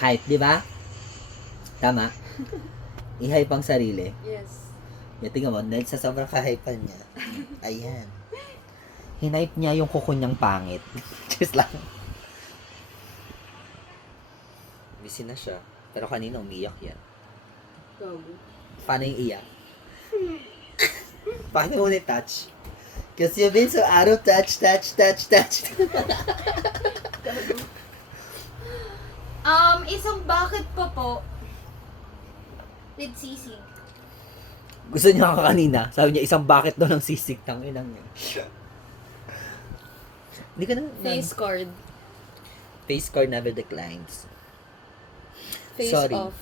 Hype, di ba? Tama? I-hype ang sarili. Yes. Yung tingnan mo, dahil sa sobrang ka-hypean niya. Ayan. Hinipe niya yung kuko niyang pangit. Just lang. Busy na siya. Pero kanina umiyak yan. Gago. Paano yung iyak? Bakit mo touch? Because you've been so out of touch. Isang bucket pa po. With sisig. Gusto niya ka kanina. Sabi niya, isang bucket daw ng sisig. Tanginang niya. Hindi ka na... Face card. Face card never declines. Face Sorry. off.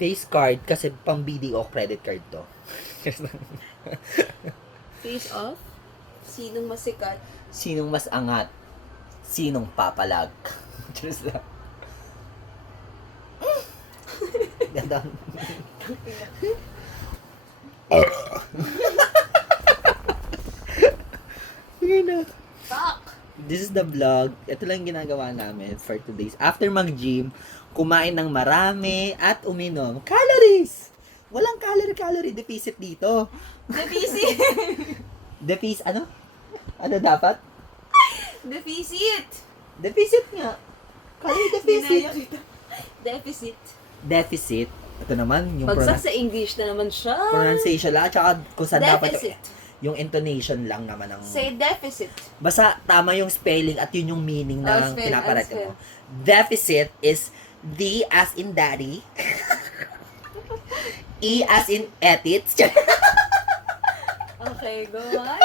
Face card kasi pang BDO credit card to. Face off? Sinong masikat? Sinong mas angat? Sinong papalag? Just lang. Ganda. Sige na. Fuck! This is the vlog. Ito lang ginagawa namin for today's. After mag-gym, kumain ng marami at uminom. Calories! Walang calorie deficit dito. Deficit! Deficit, ano? Ano dapat? Deficit! Deficit nga. Calorie deficit. Dinaya kita. Deficit. Deficit. Ito naman, yung Bagsak sa English na naman siya. pronunciation lang. At saka kung saan dapat Deficit. yung intonation lang naman ng... Say deficit. Basta tama yung spelling at yun yung meaning na spell, pinaparate spell. mo. Deficit is D as in daddy. E as in edits. Okay, go on.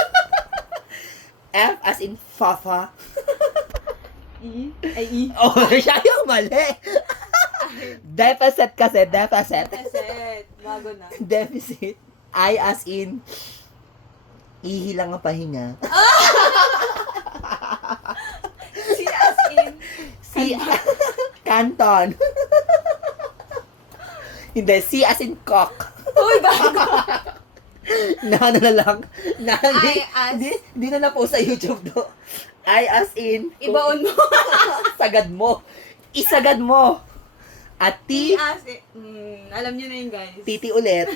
F as in fafa. E. Ay, E. Oh, siya yung mali. Deficit kasi, deficit. Deficit. Bago na. Deficit. I as in ihilang ang pahinga. C as in. C Canton. Hindi, C as in cock. Uy, bago. Na ano na lang. Na, I as- di na na-post sa YouTube do. I as in. Ibaon mo. Sagad mo. Isagad mo. At T T, as in. Alam nyo na yun, guys. titi ulit.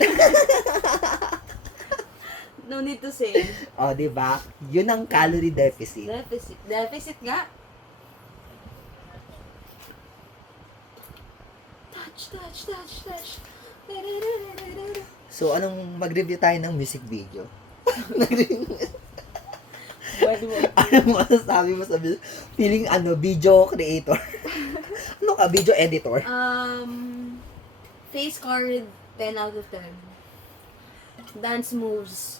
No need to say. O, di ba? Yun ang calorie deficit. Deficit. Deficit nga. Touch. So, anong mag-review tayo ng music video? Anong masasabi mo sa feeling video creator? Ano ka? Video editor? Face card, 10 out of 10. Dance moves,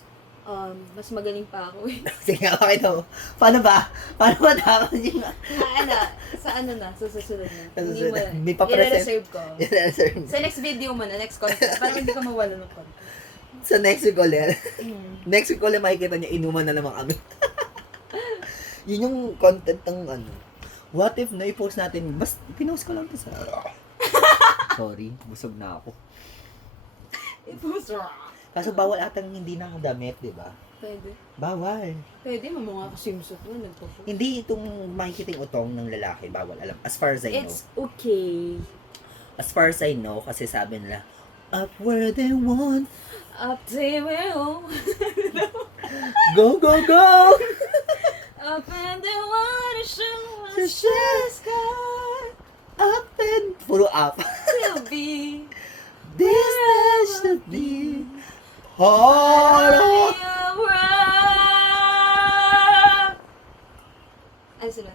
mas magaling pa ako eh. Sige, okay to. Paano ba? Paano ba dapat yung... Sa susunod na. Sa Hindi susunod. mo, May papresent. i-reserve ko. Sa next video mo na, next content, para hindi ka mawala ng content. Sa next week ulit. Next week ulit makikita niya, inuman na naman kami. Yun yung content ng What if na-post natin, pinost ko lang to sa... Sorry, busog na ako. I-post raw. Kaso bawal atang hindi na damit, di ba? Pwede. Bawal. Pwede, mga kasimsot mo, nagpo-post. Hindi itong makikiting utong ng lalaki, bawal. Alam, as far as I know. It's okay. As far as I know, kasi sabi nila, up where they want, Up they will. go, go, go! Up and they wanna show The us the sky. Up and... Puro up. To be This should be hard. Ay, sila.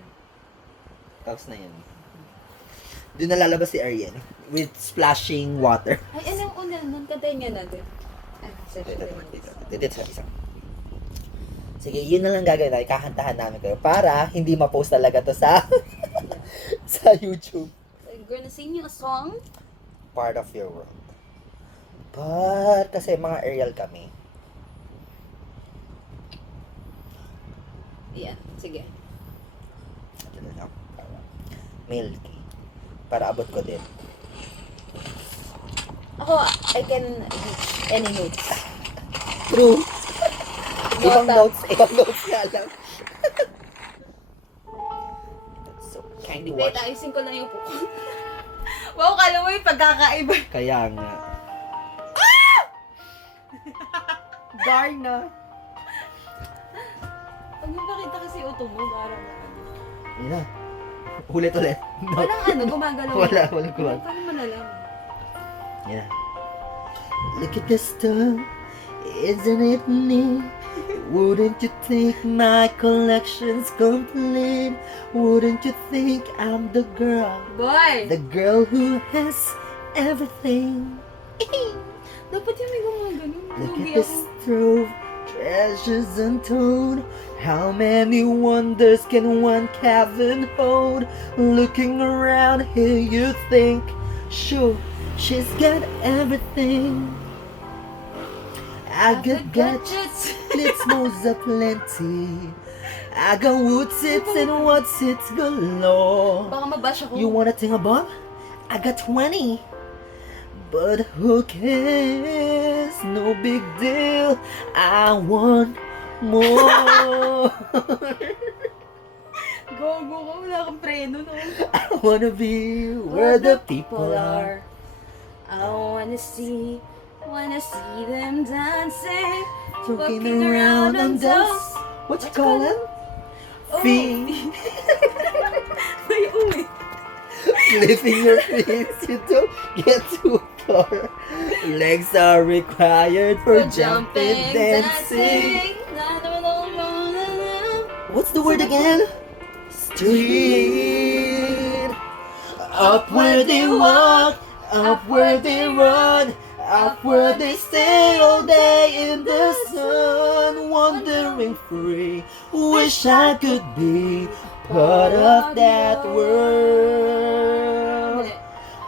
Tapos na yan. Doon na lalabas si Ariel with splashing water. Ay, anong una nun? Kantayin nga natin. Ay, Dito sa isa. Sige, yun na lang gagawin natin. Kakantahan namin kayo para hindi ma-post talaga to sa sa YouTube. I'm gonna sing you a song. Part of your world. But, kasi mga Ariel kami. Yeah, sige. Ito na lang. Milky. Para abot ko din. Ako, I can reach any notes. True. Ibang Nota. notes nga lang. So, kindly Wait, watch. ayusin ko lang yung upo ko. Wow, kala mo yung pagkakaiba. Kaya nga. Darna. Pag magpakita kasi uto mo, parang Yan na. Ulit. No. walang gumagalaw. Walang kuwag. Paano mo nalang? Yeah. Look at this stuff, isn't it neat? Wouldn't you think my collection's complete? Wouldn't you think I'm the Boy! girl who has everything? Dapat yung may gumagano. Look Lugi at this ako. trove, treasures untold. How many wonders can one cabin hold? Looking around here, you think, sure, she's got everything. I got gadgets, let's mows aplenty. I got woodsits and whatsits galore. Baka mabash ako. You wanna think about? I got 20. But who cares? No big deal. I want more. Gogo ka, wala kang preno, no? I wanna be where the people are. I wanna see them dancing. Walking around on dust. What you call them? Feet. May uwi. Flipping your feet, you don't get too far. Legs are required for jumping, dancing. What's the word again? Street. Up where they walk, up where they run, up where they stay all day in the sun, wandering free. Wish I could be part of that world.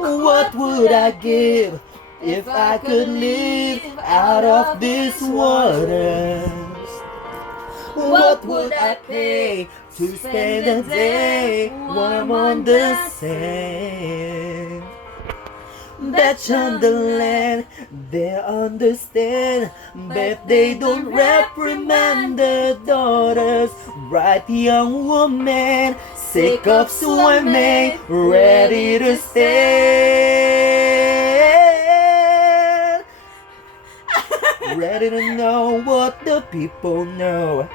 What would I give if I could live out of these waters? What would I pay to spend a day warm on the sand? That's on the land, they understand, but they don't reprimand the daughters. Bright young woman, sick of swimming, ready to stand. Ready to know what the people know.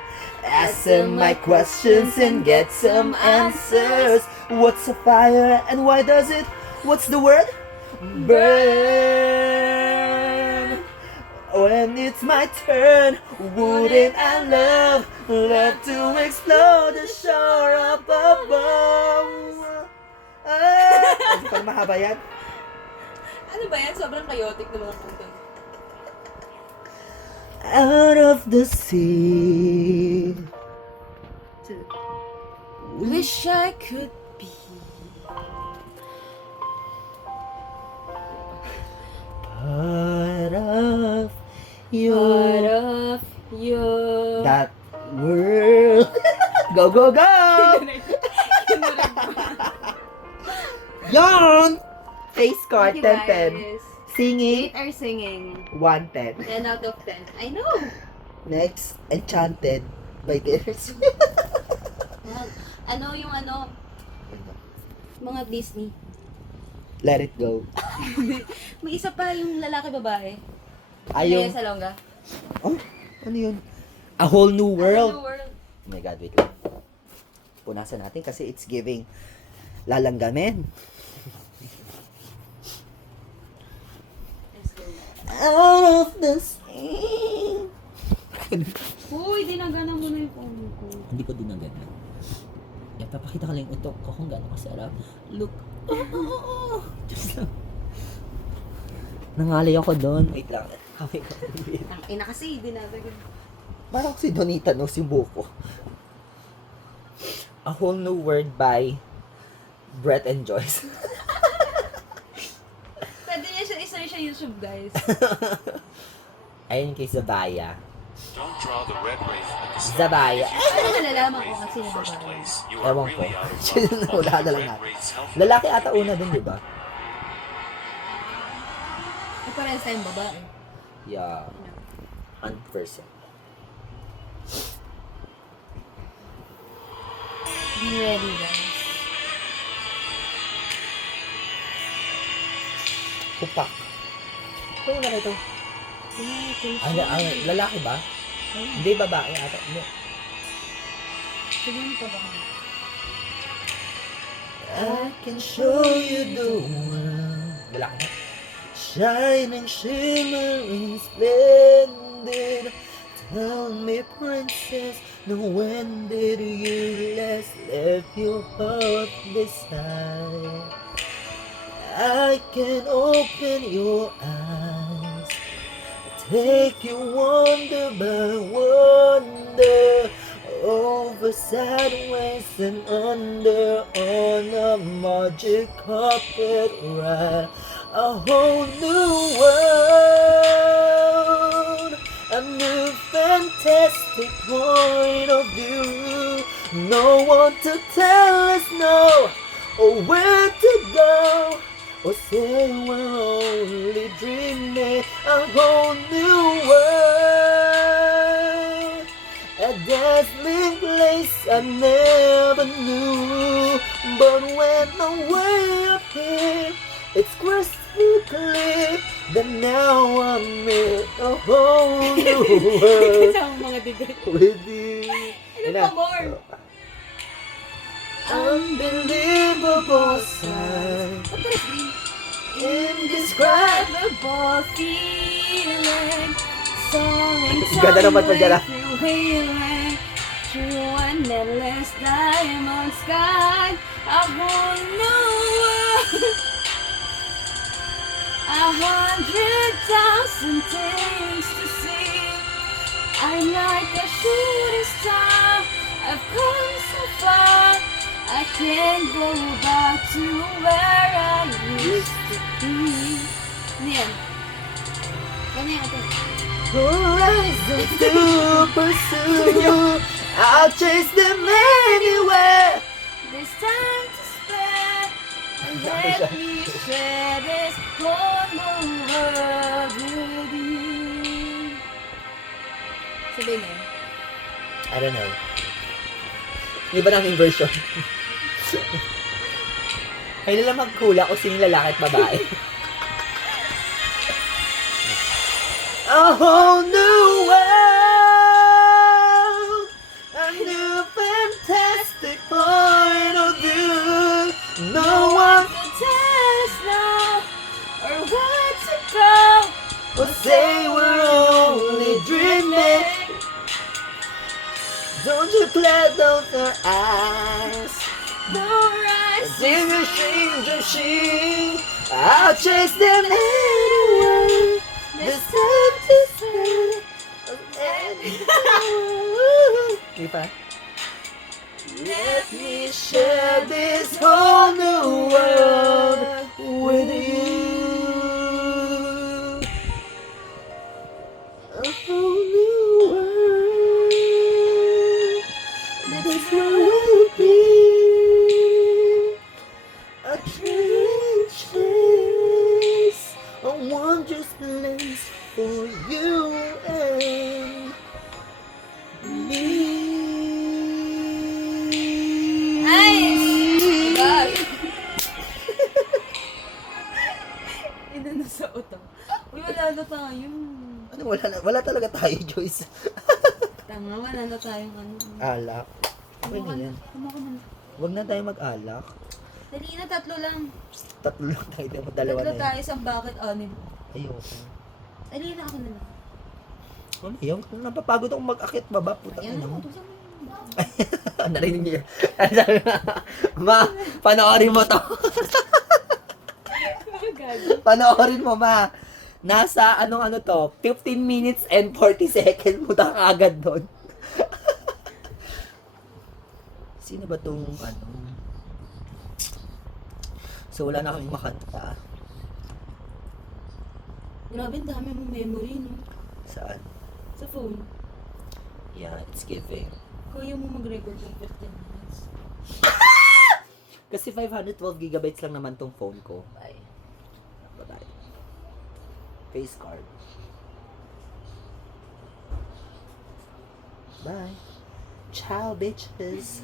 Ask them my questions and get some answers. What's a fire and why does it? What's the word? Burn. When it's my turn, wouldn't I love to explore the shore up above? Hindi pa mahaba yan. Ano ba yan? Sobrang chaotic na mga punta. Out of the sea. Wish I could be Part of part your of your... that world. Go, go, go! Yon! Face card, 10-10. Singing, 8 are singing. 1-10. 10 out of 10. I know. Next, Enchanted by Girls. Ano yung ano? Mga Disney. Let it go. May isa pa yung lalaki-babae. Ayong, Lea Salonga. oh, ano yun? A Whole New World. Ano world? Oh my God, wait lang. Punasan natin kasi it's giving lalanggamen. Let's go. Out of the sea. Uy, dinagana mo na yung phone ko. Hindi ko dinagana. Yan, papakita ka lang yung utok ko kung gano'ng kasarap. Look. Oh. Just lang. Nangalay ako doon. Wait lang. Kami ko. Ang ina kasi, dinadagan. Parang si Donita no, si Buko. A Whole New World by Brett and Joyce. Pwede niya siya isa-search sa YouTube, guys. Ayun kay Zabaya. Don't draw the red wraith at the start. Zabaya. Ano malalaman ko kasi na First babae? place, you Ewan are ko. really out of Wala luck. na lang Red natin. wraiths help Lalaki ata una dun, di ba? Ay, parehas tayong babae. Yeah. 100%. Be ready, guys. Hupak. Ano na ito? Lalaki ba? Hindi, babae ata. Hindi. Sabihin ko ba? I can show you the world. Lalaki na. Shining, shimmering, splendid. Tell me, princess, when did you last left your heart beside? I can open your eyes, take you wonder by wonder, over sideways and under on a magic carpet ride. A whole new world, a new fantastic point of view. No one to tell us no, or where to go, or say we're only dreaming. A whole new world, a dazzling place I never knew. But when I'm way up here, it's crystal clear that now I'm in a whole new world Sa mga digay. with you. Ano pa more? Unbelievable sight, Pagkaras green. indescribable. Indescribable feeling. Soaring Ganda naman pa dyan, ah. through healing. Through an endless diamond sky. A whole new world. 100,000 things to see. I'm like a shooting star. I've come so far. I can't go back to where I used to be. Ano yan? Ano yan? Ito. Horizons to pursue. I'll chase them anywhere. There's time to spare. And let me share this whole new world with you. Sabihin na yun. I don't know. Iba namin version. Kaya nila magkula kung sino lalaki at babae. A whole new world, a new fantastic point of view. No one To tell us now, or where to go. will say we're only dreaming. Don't you close your eyes. No rise. Sing a stranger she, I'll chase them anywhere. There's time to say. Diba? Let me share this whole new world with you. A whole new world. This will be a dream chase, a wondrous place for you and me. Nice! Ina na sa utang. Uy, wala na tayo. Ano, wala talaga tayo, Joyce. Tama, wala na tayong ano. Alak. Okay na yan. Tama ko na. Huwag na tayo mag-alak. Dali na, tatlo lang. Tatlo lang tayo, dapat dalawa Tatlo na tayo, yan. isang bucket, anim. Ayoko. Dali na ako na lang. Ano yun? Napapagod akong mag-akit baba. Puta Ayan ka na, naman. utusan mo. Narinig niyo. Ma, panoorin mo to. Panoorin mo, ma. Nasa ano to, 15 minutes and 40 seconds mo na agad doon. Sino ba tong ano? So wala na kaming makanta. Grabe, ang dami mong memory, no? Saan? Sa phone. Yeah, it's giving. Kaya mo mag-record ng 15 minutes. Kasi 512 gigabytes lang naman tong phone ko. Bye. Bye-bye. Face card. Bye. Ciao, bitches.